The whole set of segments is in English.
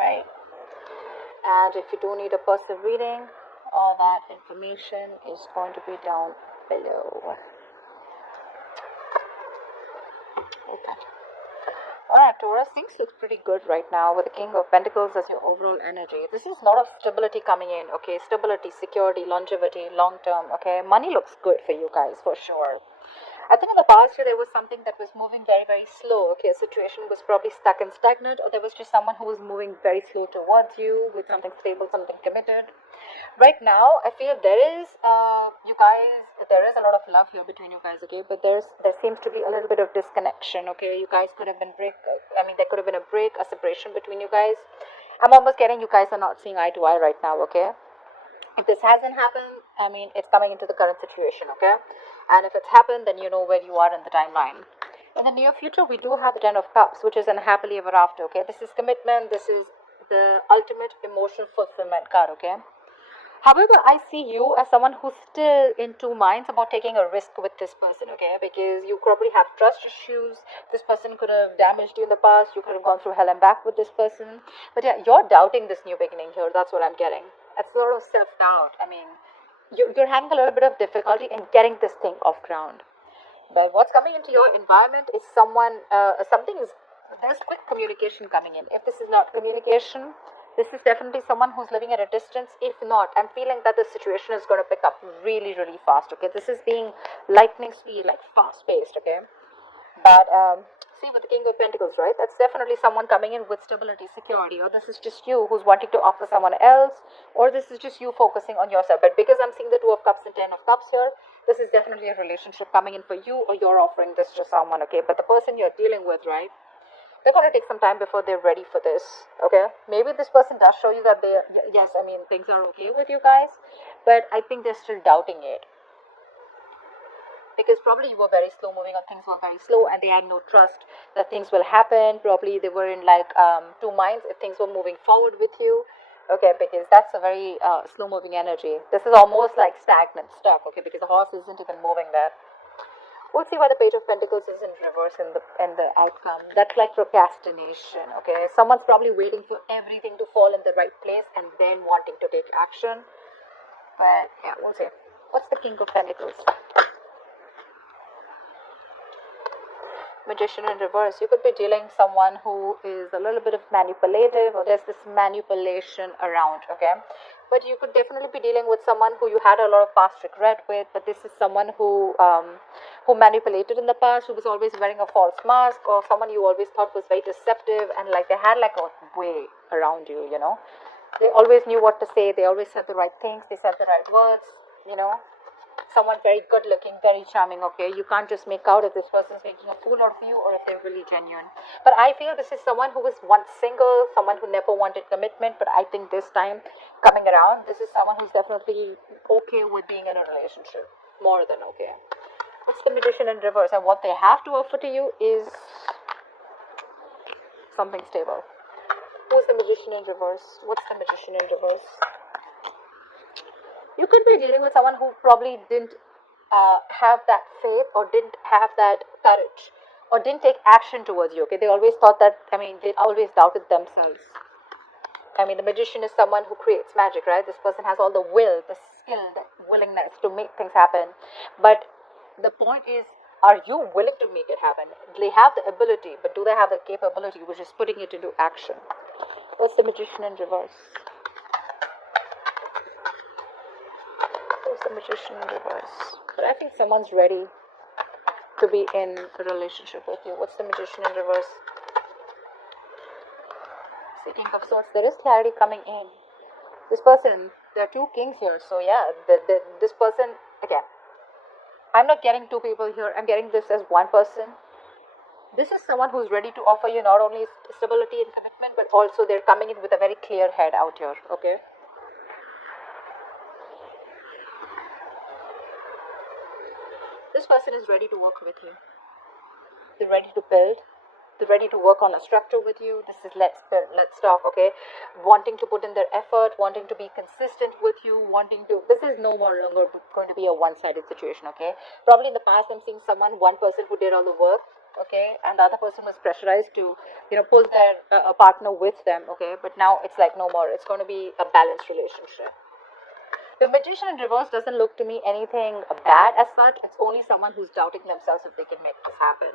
right? And if you do need a personal reading, all that information is going to be down below. Okay. Alright, Taurus, things look pretty good right now with the King of Pentacles as your overall energy. This is a lot of stability coming in, okay? Stability, security, longevity, long term, okay? Money looks good for you guys, for sure. I think in the past year there was something that was moving very, very slow. Okay, a situation was probably stuck and stagnant, or there was just someone who was moving very slow towards you with something stable, something committed. Right now, I feel there is, you guys, there is a lot of love here between you guys. Okay, but there seems to be a little bit of disconnection. Okay, you guys could have been there could have been a break, a separation between you guys. I'm almost getting you guys are not seeing eye to eye right now. Okay. If this hasn't happened, I mean, it's coming into the current situation, okay? And if it's happened, then you know where you are in the timeline. In the near future, we do have the Ten of Cups, which is an happily ever after, okay? This is commitment. This is the ultimate emotional fulfillment card, okay? However, I see you as someone who's still in two minds about taking a risk with this person, okay? Because you probably have trust issues. This person could have damaged you in the past. You could have gone through hell and back with this person. But yeah, you're doubting this new beginning here. That's what I'm getting. It's a lot of self-doubt. I mean, you're having a little bit of difficulty in getting this thing off ground. But what's coming into your environment is there's quick communication coming in. If this is not communication, this is definitely someone who's living at a distance. If not, I'm feeling that the situation is going to pick up really, really fast, okay? This is being lightning speed, like fast paced, okay? But see, with the King of Pentacles, right? That's definitely someone coming in with stability, security, or this is just you who's wanting to offer someone else, or this is just you focusing on yourself. But because I'm seeing the Two of Cups and Ten of Cups here, this is definitely a relationship coming in for you, or you're offering this to someone, okay? But the person you're dealing with, right? They're going to take some time before they're ready for this, okay? Maybe this person does show you that yes, I mean, things are okay with you guys, but I think they're still doubting it. Because probably you were very slow moving, or things were very slow and they had no trust that things will happen. Probably they were in like two minds if things were moving forward with you, okay? Because that's a very slow moving energy. This is almost like stagnant, stuck, okay? Because the horse isn't even moving there. We'll see why the Page of Pentacles is in reverse in the outcome. That's like procrastination, okay? Someone's probably waiting for everything to fall in the right place and then wanting to take action. But yeah, we'll see. What's the King of Pentacles? Magician in reverse. You could be dealing someone who is a little bit of manipulative, or there's this manipulation around, okay? But you could definitely be dealing with someone who you had a lot of past regret with. But this is someone who manipulated in the past, who was always wearing a false mask, or someone you always thought was very deceptive, and like they had like a way around you, you know? They always knew what to say. They always said the right things. They said the right words, you know? Someone very good looking, very charming, okay? You can't just make out if this person's making a fool out of you or if they're really genuine. But I feel this is someone who was once single, someone who never wanted commitment, but I think this time coming around, this is someone who's definitely okay with being in a relationship. More than okay. What's the Magician in reverse? And what they have to offer to you is something stable. Who's the Magician in reverse? What's the Magician in reverse? You could be dealing with someone who probably didn't have that faith, or didn't have that courage, or didn't take action towards you, okay? They always thought that, I mean, they always doubted themselves. I mean, the Magician is someone who creates magic, right? This person has all the will, the skill, the willingness to make things happen. But the point is, are you willing to make it happen? They have the ability, but do they have the capability, which is putting it into action? What's the Magician in reverse? The Magician in reverse. But I think someone's ready to be in a relationship with you. What's the Magician in reverse? King of Swords. There is clarity coming in. This person, there are two kings here. So yeah, this person, again, I'm not getting two people here. I'm getting this as one person. This is someone who's ready to offer you not only stability and commitment, but also they're coming in with a very clear head out here, okay? This person is ready to work with you. They're ready to build. They're ready to work on a structure with you. This is let's build, let's talk, okay? Wanting to put in their effort, wanting to be consistent with you, this is no more longer going to be a one-sided situation, okay? Probably in the past, I'm seeing one person who did all the work, okay, and the other person was pressurized to, pull their a partner with them, okay, but now it's like no more. It's going to be a balanced relationship. The magician in reverse doesn't look to me anything bad as such. It's only someone who's doubting themselves if they can make this happen.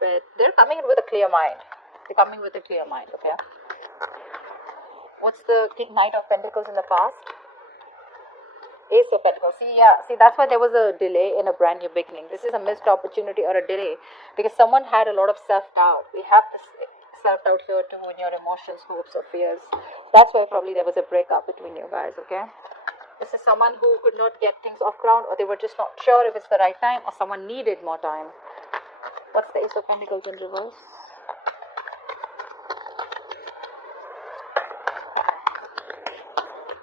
But they're coming in with a clear mind. They're coming with a clear mind, okay? What's the Knight of Pentacles in the past? Ace of Pentacles. See, that's why there was a delay in a brand new beginning. This is a missed opportunity or a delay because someone had a lot of self-doubt. We have this self-doubt here too in your emotions, hopes, or fears. That's why probably there was a breakup between you guys, okay? This is someone who could not get things off ground, or they were just not sure if it's the right time, or someone needed more time. What's the Ace of Pentacles in reverse?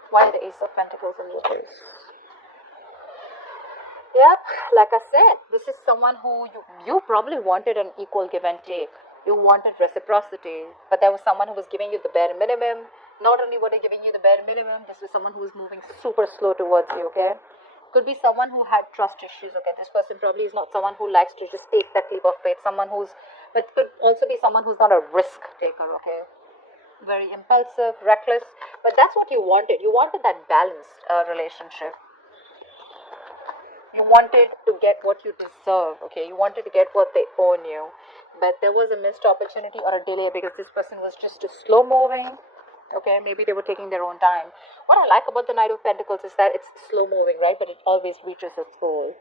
Why the Ace of Pentacles in reverse? Yep, like I said, this is someone who you probably wanted an equal give and take. You wanted reciprocity, but there was someone who was giving you the bare minimum. Not only were they giving you the bare minimum, this was someone who was moving super slow towards you, okay? Could be someone who had trust issues, okay? This person probably is not someone who likes to just take that leap of faith. But could also be someone who's not a risk taker, okay? Very impulsive, reckless, but that's what you wanted. You wanted that balanced relationship. You wanted to get what you deserve, okay? You wanted to get what they own you. But there was a missed opportunity or a delay because this person was just too slow moving. Okay, maybe they were taking their own time. What I like about the Knight of Pentacles is that it's slow moving, right? But it always reaches its goal.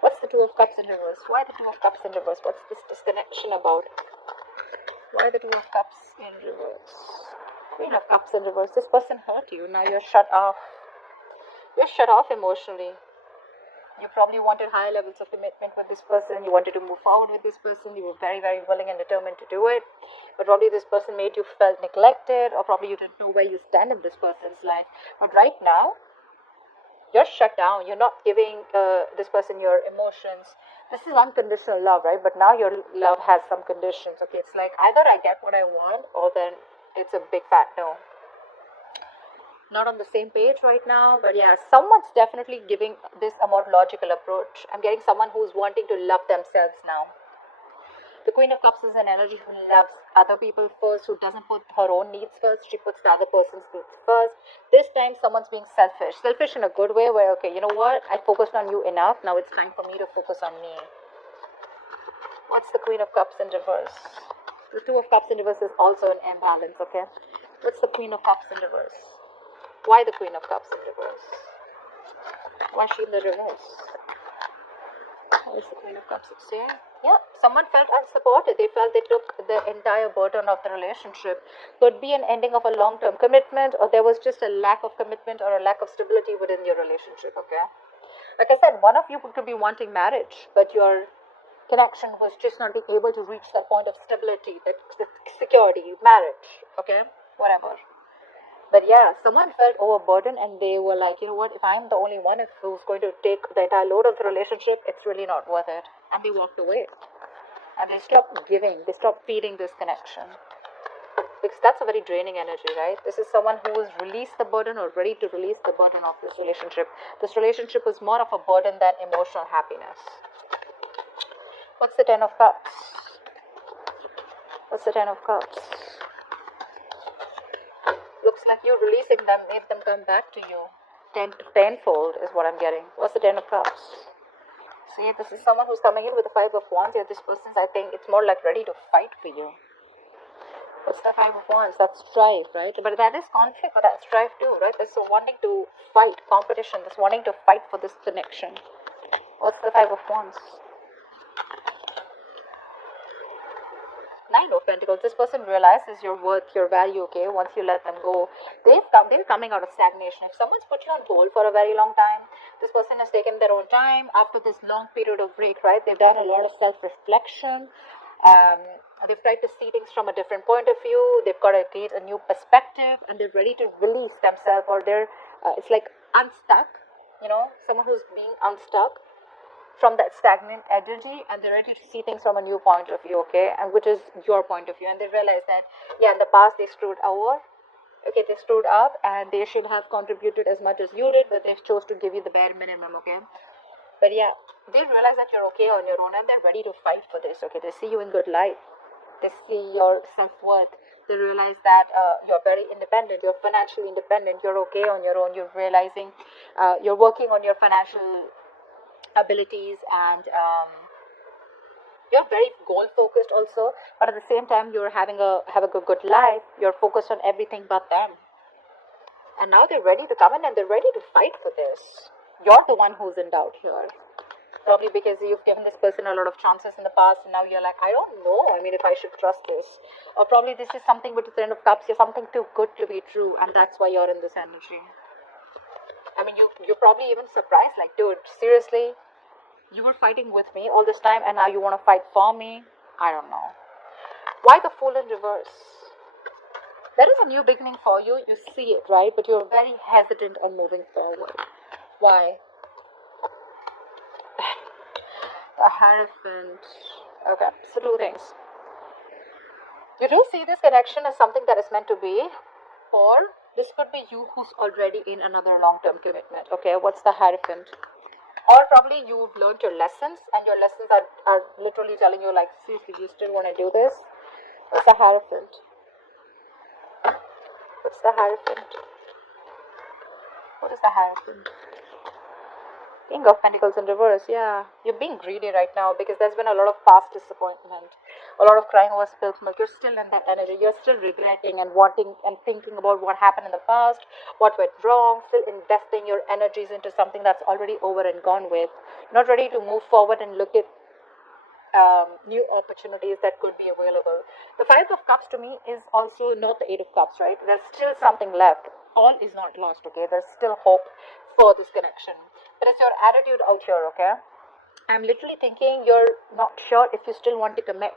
What's the Two of Cups in reverse? Why the Two of Cups in reverse? What's this disconnection about? Why the Two of Cups in reverse? Queen of Cups in reverse. This person hurt you. Now you're shut off. You're shut off emotionally. You probably wanted higher levels of commitment with this person. You wanted to move forward with this person. You were very, very willing and determined to do it. But probably this person made you feel neglected, or probably you didn't know where you stand in this person's life. But right now, you're shut down. You're not giving this person your emotions. This is unconditional love, right? But now your love has some conditions. Okay, it's like either I get what I want, or then it's a big fat no. Not on the same page right now, but yeah, someone's definitely giving this a more logical approach. I'm getting someone who's wanting to love themselves now. The Queen of Cups is an energy who loves other people first, who doesn't put her own needs first. She puts the other person's needs first. This time, someone's being selfish. Selfish in a good way, where, okay, you know what? I focused on you enough. Now it's time for me to focus on me. What's the Queen of Cups in reverse? The Two of Cups in reverse is also an imbalance, okay? What's the Queen of Cups in reverse? Why the Queen of Cups in reverse? Why is she in the reverse? Why is the Queen of Cups here? Yeah, someone felt unsupported. They felt they took the entire burden of the relationship. Could be an ending of a long-term commitment, or there was just a lack of commitment or a lack of stability within your relationship, okay? Like I said, one of you could be wanting marriage, but your connection was just not being able to reach that point of stability, that security, marriage, okay? Whatever. But yeah, someone felt overburdened and they were like, you know what, if I'm the only one who's going to take the entire load of the relationship, it's really not worth it. And they walked away. And they stopped giving, they stopped feeding this connection. Because that's a very draining energy, right? This is someone who has released the burden or ready to release the burden of this relationship. This relationship was more of a burden than emotional happiness. What's the Ten of Cups? What's the Ten of Cups? Looks like you releasing them made them come back to you. Tenfold is what I'm getting. What's the Ten of Cups? See, this is someone who's coming in with the Five of Wands here. This person's, I think, it's more like ready to fight for you. What's the Five of Wands? That's strife, right? But that is conflict, but that's strife too, right? That's wanting to fight, competition. That's wanting to fight for this connection. What's the Five of Wands? Nine of Pentacles. This person realizes your worth, your value, okay, once you let them go. They're coming out of stagnation. If someone's put you on hold for a very long time, this person has taken their own time after this long period of break, right? They've done a lot of self-reflection. They've tried to see things from a different point of view. They've got to gain a new perspective, and they're ready to release themselves, or they're, it's like unstuck, you know, someone who's being unstuck from that stagnant energy, and they're ready to see things from a new point of view, okay, and which is your point of view. And they realize that, yeah, in the past they screwed over, okay, they screwed up, and they should have contributed as much as you did, but they chose to give you the bare minimum, okay. But yeah, they realize that you're okay on your own and they're ready to fight for this. Okay, they see you in good light. They see your self-worth. They realize that you're very independent. You're financially independent. You're okay on your own. You're realizing you're working on your financial abilities, and you're very goal focused also. But at the same time, you're have a good life. You're focused on everything but them. And now they're ready to come in and they're ready to fight for this. You're the one who's in doubt here. Probably because you've given this person a lot of chances in the past, and now you're like, I don't know. I mean, if I should trust this. Or probably this is something with the Ten of Cups. You're something too good to be true, and that's why you're in this energy. I mean, you're probably even surprised, like, dude, seriously? You were fighting with me all this time, and now you want to fight for me? I don't know. Why the Fool in reverse? There is a new beginning for you. You see it, right? But you're very hesitant on moving forward. Why? The Hierophant. Okay, so two things. You do see this connection as something that is meant to be, or this could be you who's already in another long-term commitment. Okay, what's the Hierophant? Or probably you've learned your lessons, and your lessons are literally telling you, like, seriously, you still want to do this? What's the Hierophant? What's the Hierophant? What is the Hierophant? King of Pentacles in reverse. Yeah, you're being greedy right now because there's been a lot of past disappointment, a lot of crying over spilled milk. You're still in that energy. You're still regretting and wanting and thinking about what happened in the past, what went wrong, still investing your energies into something that's already over and gone with. Not ready to move forward and look at new opportunities that could be available. The Five of Cups to me is also not the Eight of Cups, right? There's still something left. All is not lost, okay? There's still hope for this connection. But it's your attitude out here, okay? I'm literally thinking you're not sure if you still want to commit.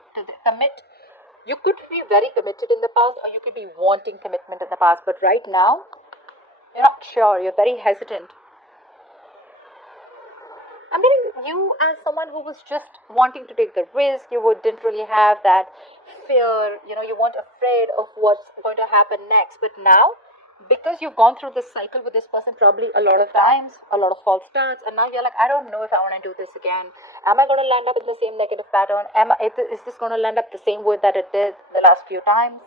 You could be very committed in the past, or you could be wanting commitment in the past. But right now, you're not sure. You're very hesitant. I'm getting you as someone who was just wanting to take the risk. You didn't really have that fear. You weren't afraid of what's going to happen next. But now, because you've gone through this cycle with this person probably a lot of times, a lot of false starts, and now you're like, I don't know if I want to do this again. Am I going to land up in the same negative pattern? Is this going to land up the same way that it did the last few times?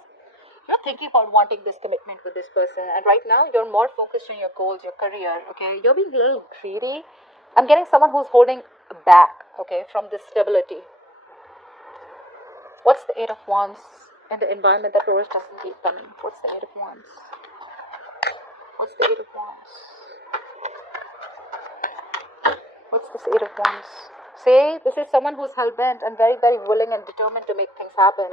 You're thinking about wanting this commitment with this person, and right now you're more focused on your goals, your career, okay? You're being a little greedy. I'm getting someone who's holding back, okay, from this stability. What's the Eight of Wands in the environment that Taurus doesn't keep coming? What's the Eight of Wands? What's the Eight of Wands? What's this Eight of Wands? See, this is someone who's hell-bent and very, very willing and determined to make things happen.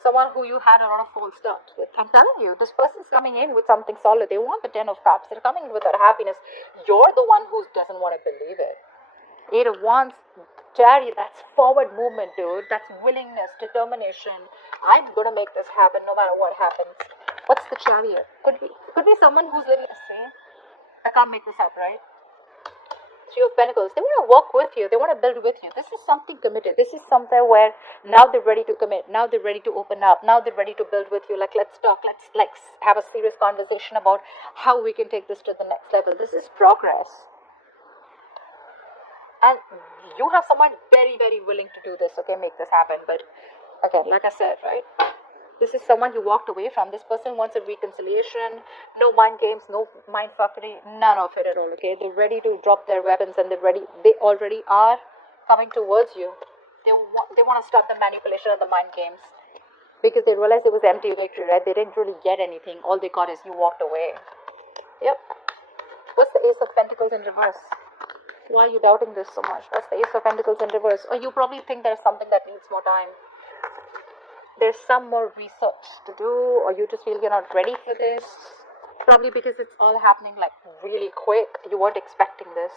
Someone who you had a lot of false starts with. I'm telling you, this person's coming in with something solid. They want the Ten of Cups. They're coming in with their happiness. You're the one who doesn't want to believe it. Eight of Wands, Chariot, that's forward movement, dude. That's willingness, determination. I'm going to make this happen no matter what happens. What's the Chariot? Could be someone who's living the same. I can't make this up, right? Three of Pentacles. They want to work with you. They want to build with you. This is something committed. This is something where now they're ready to commit. Now they're ready to open up. Now they're ready to build with you. Like, let's talk. Let's have a serious conversation about how we can take this to the next level. This is progress. And you have someone very, very willing to do this. Okay, make this happen. But, okay, like I said, right? This is someone you walked away from. This person wants a reconciliation. No mind games, no mind fuckery, none of it at all, okay? They're ready to drop their weapons and they already are coming towards you. They want to stop the manipulation of the mind games. Because they realized it was empty victory, right? They didn't really get anything. All they got is you walked away. Yep. What's the Ace of Pentacles in reverse? Why are you doubting this so much? What's the Ace of Pentacles in reverse? Or you probably think there's something that needs more time. There's some more research to do, or you just feel you're not ready for this. Probably because it's all happening like really quick. You weren't expecting this.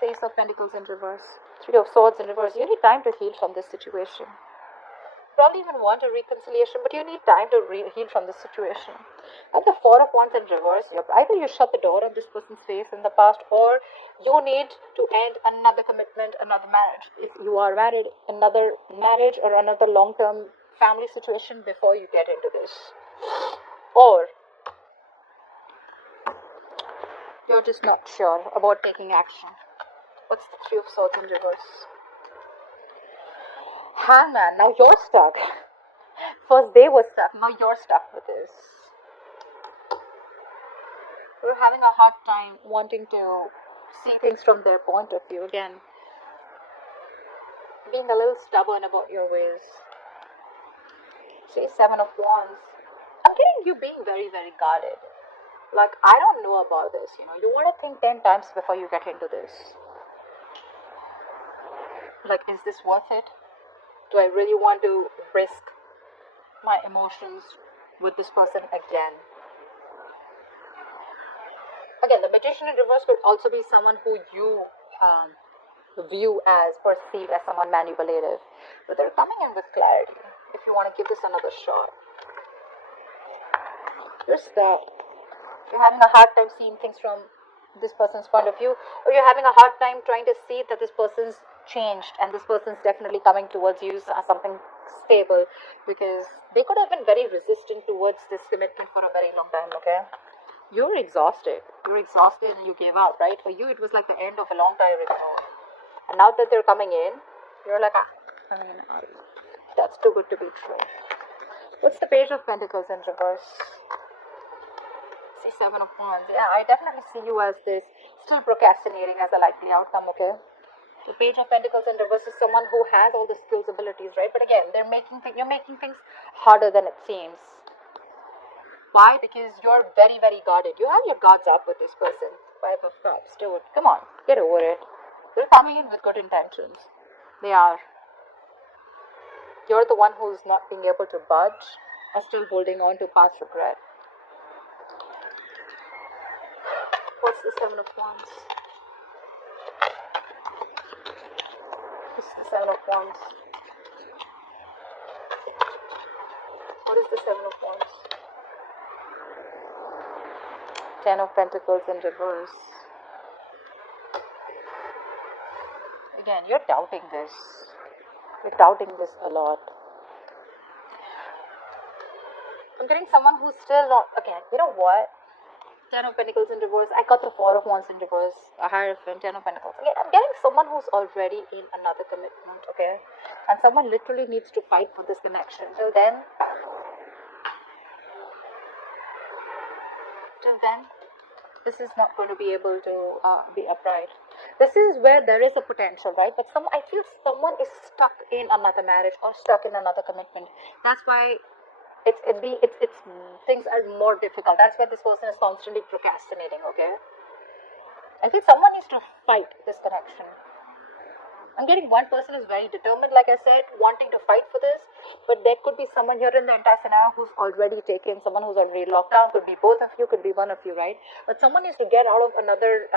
Ace of Pentacles in reverse. Three of Swords in reverse. You need time to heal from this situation. Probably even want a reconciliation, but you need time to heal from this situation. And the Four of Wands in reverse. Either you shut the door on this person's face in the past, or you need to end another commitment, another marriage. If you are married, another marriage or another long-term family situation before you get into this. Or you're just not sure about taking action. What's the Three of Swords in reverse? Hangman, now you're stuck. First they were stuck, now you're stuck with this. You're having a hard time wanting to see things from their point of view. Again, being a little stubborn about your ways. See, Seven of Wands. I'm getting you being very, very guarded. Like, I don't know about this, you know. You want to think 10 times before you get into this. Like, is this worth it? Do I really want to risk my emotions with this person again? Again, the Magician in reverse could also be someone who you perceive as someone manipulative. But they're coming in with clarity. If you want to give this another shot. You're stuck. You're having a hard time seeing things from this person's point of view, or you're having a hard time trying to see that this person's changed and this person's definitely coming towards you as something stable, because they could have been very resistant towards this commitment for a very long time. Okay, you're exhausted and you gave up, right? For you it was like the end of a long time ago, and now that they're coming in, you're like, that's too good to be true. What's the Page of Pentacles in reverse? See, Seven of Wands. Yeah, I definitely see you as this, still procrastinating as a likely outcome, okay? The Page of Pentacles in reverse is someone who has all the skills, abilities, right? But again, you're making things harder than it seems. Why? Because you're very, very guarded. You have your guards up with this person. Five of Cups, dude. Come on, get over it. They're coming in with good intentions. They are. You're the one who's not being able to budge or still holding on to past regret. What's the Seven of Wands? This is the Seven of Wands. What is the Seven of Wands? Ten of Pentacles in reverse. Again, you're doubting this. You're doubting this a lot. I'm getting someone who's still not... Again, you know what? Ten of Pentacles in reverse. I got the Four of Wands in reverse. A Hierophant, Ten of Pentacles. Again, I'm getting someone who's already in another commitment, okay? And someone literally needs to fight for this connection. Till then, this is not going to be able to be upright. This is where there is a potential, right? But I feel someone is stuck in another marriage or stuck in another commitment. That's why it's things are more difficult. That's why this person is constantly procrastinating, okay? I think someone needs to fight this connection. I'm getting one person is very determined, like I said, wanting to fight for this, but there could be someone here in the entire scenario who's already taken, someone who's already locked down. Could be both of you, could be one of you, right? But someone needs to get out of another